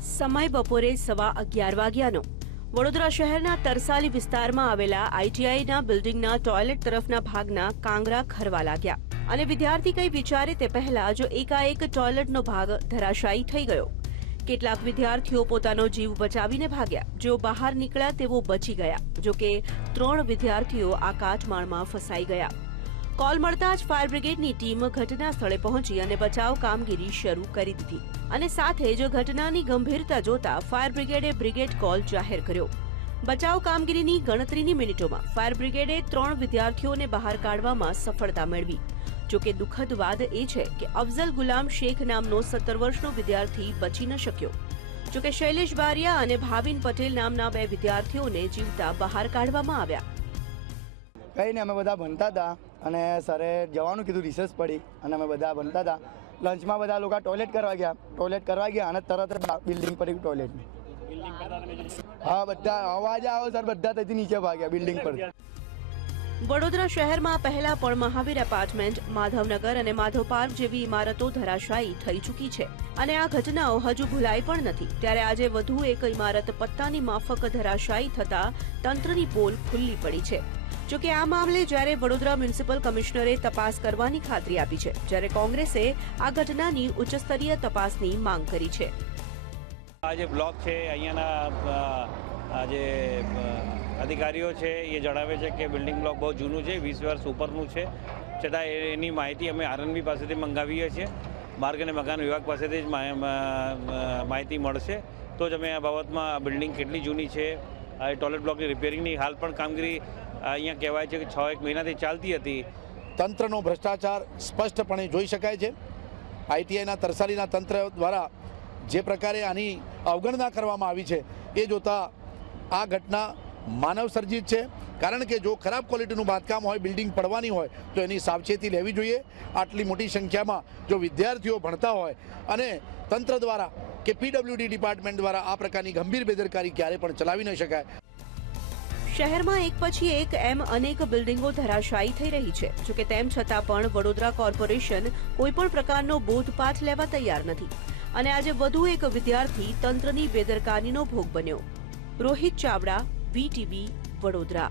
સમય બપોરે સવા અગિયાર વાગ્યાનો. વડોદરા શહેરના તરસાલી વિસ્તારમાં આવેલા આઈટીઆઈના બિલ્ડિંગના ટોયલેટ તરફના ભાગના કાંગરા ખરવા લાગ્યા અને વિદ્યાર્થી કંઈ વિચારે તે પહેલા જો એકાએક ટોયલેટનો ભાગ ધરાશાયી થઈ ગયો. કેટલાક વિદ્યાર્થીઓ પોતાનો જીવ બચાવીને ભાગ્યા. જેઓ બહાર નીકળ્યા તેઓ બચી ગયા, જોકે ત્રણ વિદ્યાર્થીઓ આ કાટમાળમાં ફસાઈ ગયા. કોલ મળતા જ ફાયર બ્રિગેડની ટીમ ઘટના સ્થળે પહોંચી અને બચાવ કામગીરી શરૂ કરી દીધી. અને સાથે જ ઘટનાની ગંભીરતા જોતા ફાયર બ્રિગેડે બ્રિગેડ કોલ જાહેર કર્યો. બચાવ કામગીરીની ગણતરીની મિનિટોમાં ફાયર બ્રિગેડે ત્રણ વિદ્યાર્થીઓને બહાર કાઢવામાં સફળતા મેળવી. જોકે દુઃખદ વાત એ છે કે અફઝલ ગુલામ શેખ નામનો સત્તર વર્ષનો વિદ્યાર્થી બચી ન શક્યો. જોકે શૈલેષ બારિયા અને ભાવિન પટેલ નામના બે વિદ્યાર્થીઓને જીવતા બહાર કાઢવામાં આવ્યા. કઈ ને અમે બધા ભણતા હતા. અને સરે જવાનું કીધું રિસર્ચ પડી અને અમે બધા ભણતા હતા. લંચમાં બધા લોકો ટોયલેટ કરવા ગયા. ટોયલેટ કરવા ગયા અને તરત જ બિલ્ડિંગ પર ટોયલેટ હા બધા અવાજ આવો સર બધા ત્યાંથી નીચે ભાગ્યા બિલ્ડિંગ પર. વડોદરા શહેરમાં પહેલા પણ મહાવીર એપાર્ટમેન્ટ માધવનગર અને માધવ પાર્ક જેવી ઇમારતો ધરાશાયી થઈ ચૂકી છે. અને આ ઘટનાઓ હજુ ભૂલાઈ પણ નથી. ત્યારે આજે વધુ એક ઇમારત પત્તાની માફક ધરાશાયી થતા તંત્રની પોલ ખુલ્લી પડી છે. જોકે આ મામલે જ્યારે વડોદરા મ્યુનિસિપલ કમિશનરે તપાસ કરવાની ખાતરી આપી છે જ્યારે કોંગ્રેસે આ ઘટનાની ઉચ્ચસ્તરીય તપાસની માંગ કરી છે. આજે બ્લોક છે અહીંયાના અ, આ જે અ, અધિકારીઓ છે, એ જણાવે છે કે બિલ્ડિંગ બ્લોક બહુ જૂનું છે, વીસ વર્ષ ઉપરનું છે. છતાં એની માહિતી અમે આરએનબી પાસેથી મંગાવીએ છીએ. માર્ગ અને મકાન વિભાગ પાસેથી જ માહિતી મળશે. તો જ અમે આ બાબતમાં બિલ્ડિંગ કેટલી જૂની છે ટોયલેટ બ્લોકની રિપેરિંગની હાલ પણ કામગીરી અહીંયા કહેવાય છે કે છ એક મહિનાથી ચાલતી હતી. તંત્રનો ભ્રષ્ટાચાર સ્પષ્ટપણે જોઈ શકાય છે. આઈટીઆઈના તરસાલીના તંત્ર દ્વારા જે પ્રકારે આની અવગણના કરવામાં આવી છે, એ જોતાં આ ઘટના માનવ સર્જિત છે. કારણ કે જો ખરાબ ક્વોલિટીનું બાંધકામ હોય બિલ્ડિંગ પડવાની હોય, તો એની સાવચેતી લેવી જોઈએ. આટલી મોટી સંખ્યામાં જો વિદ્યાર્થીઓ ભણતા હોય અને તંત્ર દ્વારા કે પીડબ્લ્યુડી ડિપાર્ટમેન્ટ દ્વારા આ પ્રકારની ગંભીર બેદરકારી ક્યારે પણ ચલાવી ન શકાય. શહેરમાં એક પછી એક એમ અનેક બિલ્ડિંગો ધરાશાયી થઈ રહી છે. જોકે તેમ છતાં પણ વડોદરા કોર્પોરેશન કોઈપણ પ્રકારનો બોધપાઠ લેવા તૈયાર નથી. અને આજે વધુ એક વિદ્યાર્થી તંત્રની બેદરકારીનો ભોગ બન્યો. રોહિત ચાવડા વીટીવી વડોદરા.